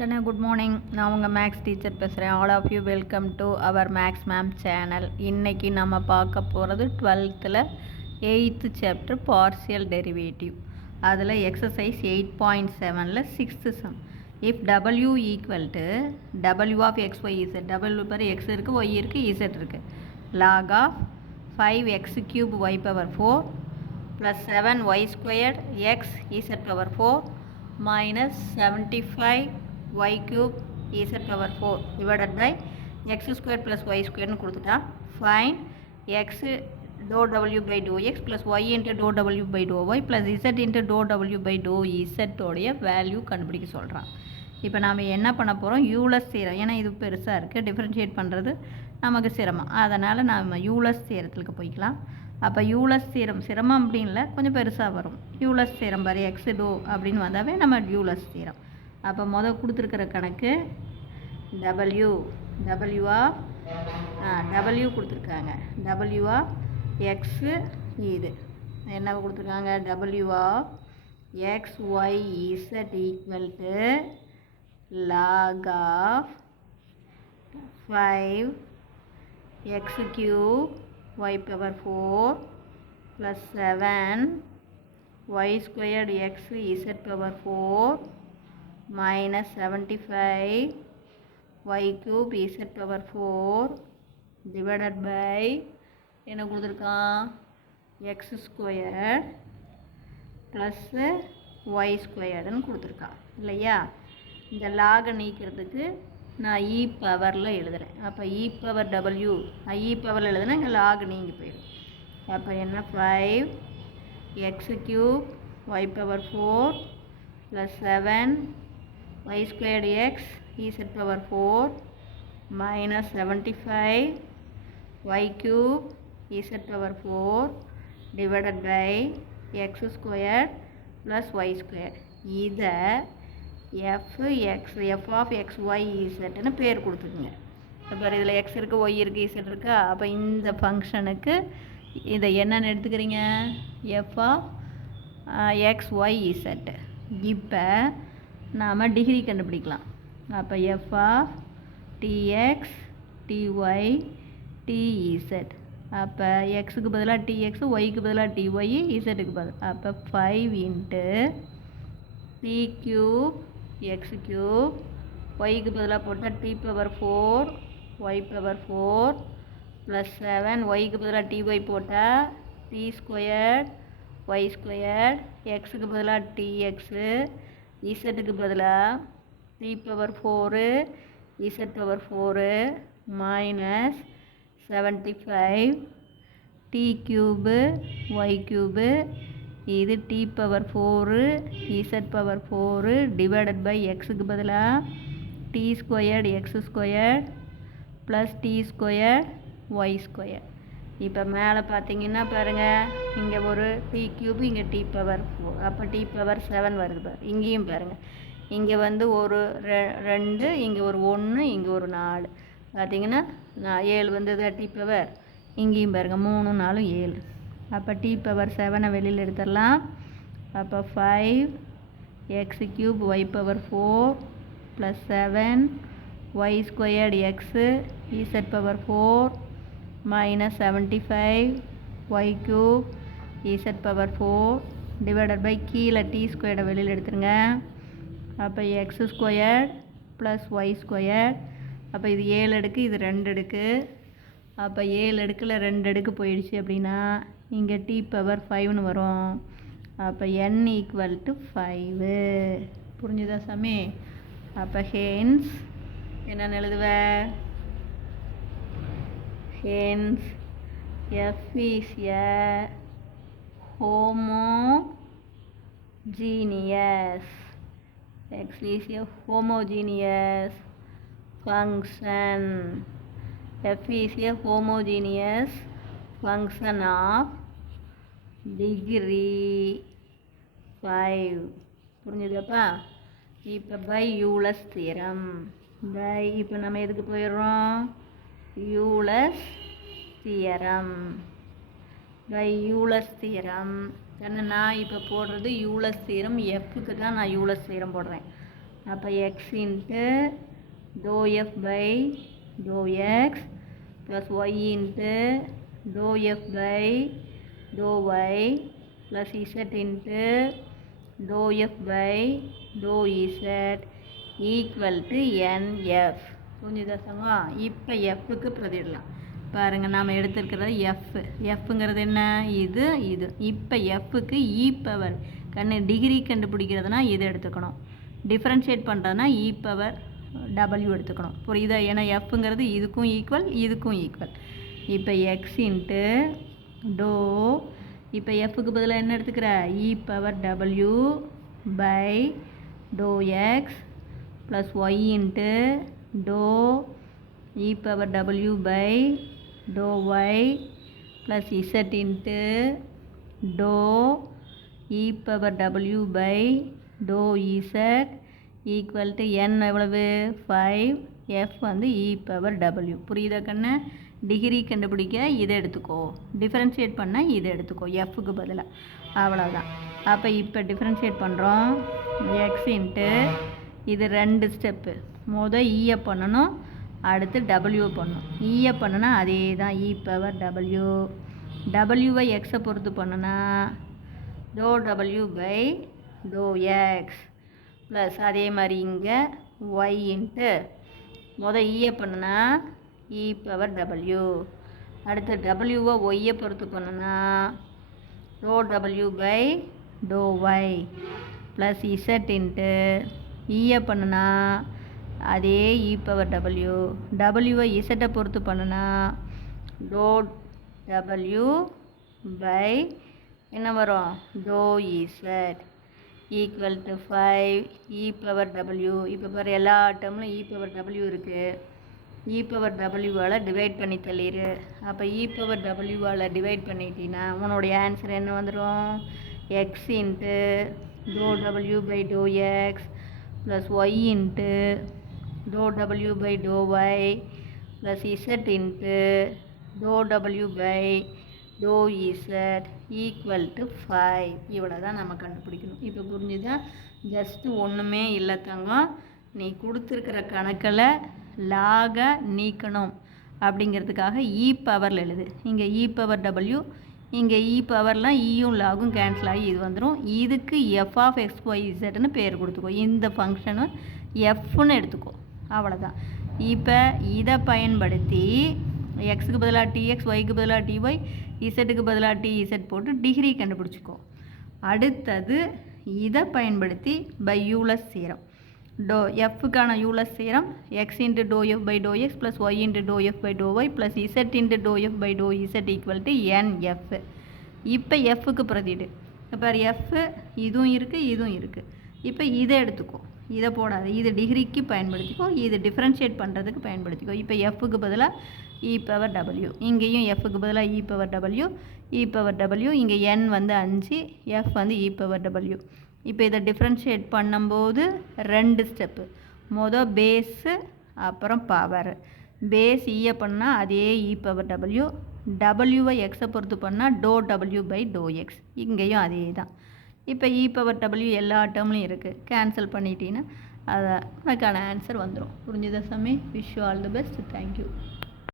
Good morning. நான் உங்கள் maths teacher பேசுகிறேன். All of you welcome to our maths ma'am channel. இன்றைக்கி நம்ம பார்க்க போகிறது 12th 8th chapter partial derivative. அதில் exercise 8.7 6th sum. If W equal to W of X Y Z, W பேர் X இருக்குது, ஒய் இருக்குது, Z இருக்குது. Log of 5x³ y power 4 plus 7y squared X Z power 4 minus 75 y cube z power 4 divided by x square plus y square னு கொடுத்துட்டா find x dou w by dou x plus y into dou w by dou y plus z into dou w by dou z உடைய value கண்டுபிடிக்க சொல்கிறான். இப்போ நாம் என்ன பண்ண போகிறோம், யூலஸ் தீரம். ஏன்னா இது பெருசாக இருக்குது, டிஃப்ரென்ஷியேட் பண்ணுறது நமக்கு சிரமம். அதனால் நாம் யூலஸ் தீரத்துக்கு போய்க்கலாம். அப்போ யூலஸ் தீரம் சிரமம் அப்படின்ல கொஞ்சம் பெருசாக வரும். யூலஸ் தீரம் பாரு, எக்ஸ் டோ அப்படின்னு வந்தாவே நம்ம யூலஸ் தீரம். அப்போ கொடுத்துருக்கிற கணக்கு டபிள்யூ கொடுத்துருக்காங்க. டபிள்யூ ஆஃப் எக்ஸு இது என்ன கொடுத்துருக்காங்க, டபிள்யூ of X Y z equal to log of 5x³ y power 4 plus 7y squared x z power 4 minus 75y cube z power 4 divided by என்ன கொடுத்துருக்கான், x squared plus y squaredன்னு கொடுத்துருக்கான் இல்லையா. இந்த லாகை நீக்கிறதுக்கு நான் இ பவரில் எழுதுகிறேன். அப்போ இ பவர் டபிள்யூ இ பவரில் எழுதுனா இங்கே லாக் நீங்கி போயிடும். அப்போ என்ன 5x³ y power 4 plus 7y squared x Z power 4 minus 75y cube z power 4 divided by x square plus y square. இதை எஃப் ஆஃப் எக்ஸ் ஒய் இசட்னு பேர் கொடுத்துக்குங்க. இப்போ இதில் எக்ஸ் இருக்குது, ஒய் இருக்குது, இசட் இருக்கா. அப்போ இந்த ஃபங்க்ஷனுக்கு இதை என்னென்னு எடுத்துக்கிறீங்க, f of X Y z. இப்போ நாம் டிகிரி கண்டுபிடிக்கலாம். அப்போ f of t x t y t z. அப்போ எக்ஸுக்கு பதிலாக டிஎக்ஸு, ஒய்க்கு பதிலாக டிஒய், இசட்டுக்கு பதில். அப்போ 5 into T cube X cube, ஒய்க்கு பதிலாக போட்டால் T power 4 Y power 4 plus 7 ஒய்க்கு பதிலாக டிஒய் போட்டால் டி ஸ்கொயர் ஒய் ஸ்கொயர், எக்ஸுக்கு பதிலாக டிஎக்ஸு, இசட்டுக்கு பதிலாக T power 4 Z power 4 minus 75 T cube Y cube, இது T power 4 Z power 4 divided by எக்ஸுக்கு பதிலாக T squared X square plus T square Y square. இப்போ மேலே பார்த்தீங்கன்னா பாருங்கள், இங்கே ஒரு டி க்யூப், இங்கே டி பவர் 4, அப்போ டி பவர் 7 வருது பாரு. இங்கேயும் பாருங்கள், இங்கே ஒரு 2, இங்கே ஒரு 1, இங்கே ஒரு 4, பார்த்தீங்கன்னா 7 வந்தது டி பவர். இங்கேயும் பாருங்கள் 3 4 7. அப்போ டி பவர் 7 வெளியில் எடுத்துடலாம். அப்போ 5x³ y power 4 plus 7y squared x z power 4 minus 75y cube z power 4 divided by கீழே டி ஸ்கொயர்டை வெளியில் எடுத்துருங்க. அப்போ x squared plus y square. அப்போ இது 7 அடுக்கு, இது 2 அடுக்கு. அப்போ 7 அடுக்கில் 2 அடுக்கு போயிடுச்சு அப்படின்னா இங்கே டி பவர் 5ன்னு வரும். அப்போ n ஈக்குவல் டு 5. புரிஞ்சுதா சாமி? அப்போ ஹென்ஸ் என்னென்னு எழுதுவ, hence F is a homogeneous, X is a homogeneous function. F is a homogeneous function of degree 5. புரிஞ்சுதாப்பா? இப்போ பை யூலஸ் தியரம். இப்போ நம்ம எதுக்கு போயிடுறோம், Euler's theorem. By Euler's theorem நான் இப்போ போடுறது யூலஸ் தியரம். எஃப்க்கு தான் நான் யூலஸ் தியரம் போடுறேன். அப்போ x into doe F by to X plus Y into doe F by to Y plus Z into doe F by to Z equal to n f. புரிஞ்சுதா சங்கா? இப்போ எஃப்க்கு பிரதிடலாம். பாருங்கள், நாம் எடுத்துருக்கிறது எஃப்ங்கிறது என்ன? இது இது. இப்போ எஃப்க்கு இ பவர் டிகிரி கண்டுபிடிக்கிறதுனா இது எடுத்துக்கணும். டிஃப்ரென்ஷியேட் பண்ணுறதுனா இ பவர் டபிள்யூ எடுத்துக்கணும். புரியுதா? ஏன்னா எஃப்ங்கிறது இதுக்கும் ஈக்குவல், இதுக்கும் ஈக்குவல். இப்போ எக்ஸ் இன்ட்டு டோ, இப்போ எஃப்க்கு பதிலாக என்ன எடுத்துக்கிற? E power W by to X plus Y into doe e power W by to Y plus Z into doe e power W by to Z equal to N எவ்வளவு? 5. F வந்து இ power W. புரியுதா கண்ணு? Degree கண்டுபிடிக்க இதை எடுத்துக்கோ, differentiate பண்ண இதை எடுத்துக்கோ எஃப்க்கு பதிலாக. அவ்வளோதான். அப்போ இப்போ டிஃப்ரென்ஷியேட் பண்ணுறோம். எக்ஸ் இன்ட்டு இது 2 ஸ்டெப்பு. இயை பண்ணணும், அடுத்து டபிள்யூ பண்ணணும். இயை பண்ணுனா அதே தான், இ பவர் டபிள்யூ. டபிள்யூவை எக்ஸை பொறுத்து பண்ணுனா doe W by to X plus அதே மாதிரி இங்கே ஒய் இன்ட்டு இயை பண்ணுனா இ பவர் டபிள்யூ. அடுத்து டபிள்யூவை ஒய்யை பொறுத்து பண்ணுனா doe W by to Y plus Z into இயை பண்ணுனா அதே இ பவர் டபிள்யூ. டபிள்யூவை இசட்டை பொறுத்து பண்ணுனா டோ டபிள்யூ பை என்ன வரும்? To Z equal to 5 E power W. இப்போ பாரு, எல்லா டேர்ம்லையும் இ பவர் டபிள்யூ இருக்குது. இ பவர் டபிள்யூவால் டிவைட் பண்ணி தள்ளிடு. அப்போ இ பவர் டபிள்யூவால் டிவைட் பண்ணிட்டீங்கன்னா உன்னுடைய ஆன்சர் என்ன வந்துடும்? X into do W by to X plus Y into do W by to Y plus Z into do W by to Z equal to 5. இவ்வளோ தான் நம்ம கண்டுபிடிக்கணும். இப்போ புரிஞ்சுதா? ஜஸ்ட்டு ஒன்றுமே இல்லை தங்கம். நீ கொடுத்துருக்கிற கணக்கில் லாகை நீக்கணும் அப்படிங்கிறதுக்காக இ பவரில் எழுது. இங்கே இ பவர் டபிள்யூ, இங்கே இ பவர்லாம் ஈயும் லாகும் கேன்சல் ஆகி இது வந்துடும். இதுக்கு எஃப் ஆஃப் எக்ஸ் ஒய் இசட்னு பேர் கொடுத்துக்கோ. இந்த ஃபங்க்ஷனு எஃப்னு எடுத்துக்கோ. அவ்வளோதான். இப்போ இதை பயன்படுத்தி எக்ஸுக்கு பதிலாக டிஎக்ஸ், ஒய்க்கு பதிலாக டிஒய், இசட்டுக்கு பதிலாக டிஇசட் போட்டு டிகிரி கண்டுபிடிச்சிக்கோ. அடுத்தது இதை பயன்படுத்தி பை யூலஸ் தியரம், டோ எஃப்க்கான Euler's theorem X into doe F by to X plus Y into doe F by to Y plus Z into doe F by to Z equal to N F. இப்போ எஃப்க்கு பிரதிடு. இப்போ F இதுவும் இருக்குது, இதுவும் இருக்குது. இப்போ இதை எடுத்துக்கோ, இதை போடாது. இது டிகிரிக்கு பயன்படுத்திக்கோ, இது டிஃப்ரென்ஷியேட் பண்ணுறதுக்கு பயன்படுத்திக்கோ. இப்போ எஃப்க்கு பதிலாக இ பவர் டபிள்யூ, இங்கேயும் எஃப்க்கு பதிலாக இ பவர் டபிள்யூ, இ பவர் டபிள்யூ, இங்கே என் வந்து 5, எஃப் வந்து இ பவர் டபிள்யூ. இப்போ இதை டிஃப்ரென்ஷியேட் பண்ணும்போது 2 ஸ்டெப்பு. பேஸு அப்புறம் பவர். பேஸ் ஈயை பண்ணால் அதே இ பவர் டபிள்யூ, டபிள்யூவை எக்ஸை பொறுத்து பண்ணால் doe W by to x, இங்கேயும் அதே தான். இப்போ இ பவர் டபிள்யூ எல்லா டேர்ம்லையும் இருக்குது. கேன்சல் பண்ணிட்டீங்கன்னா அதை உனக்கான ஆன்சர் வந்துடும். புரிஞ்சுதா சாமி? Wish you all the best. Thank you.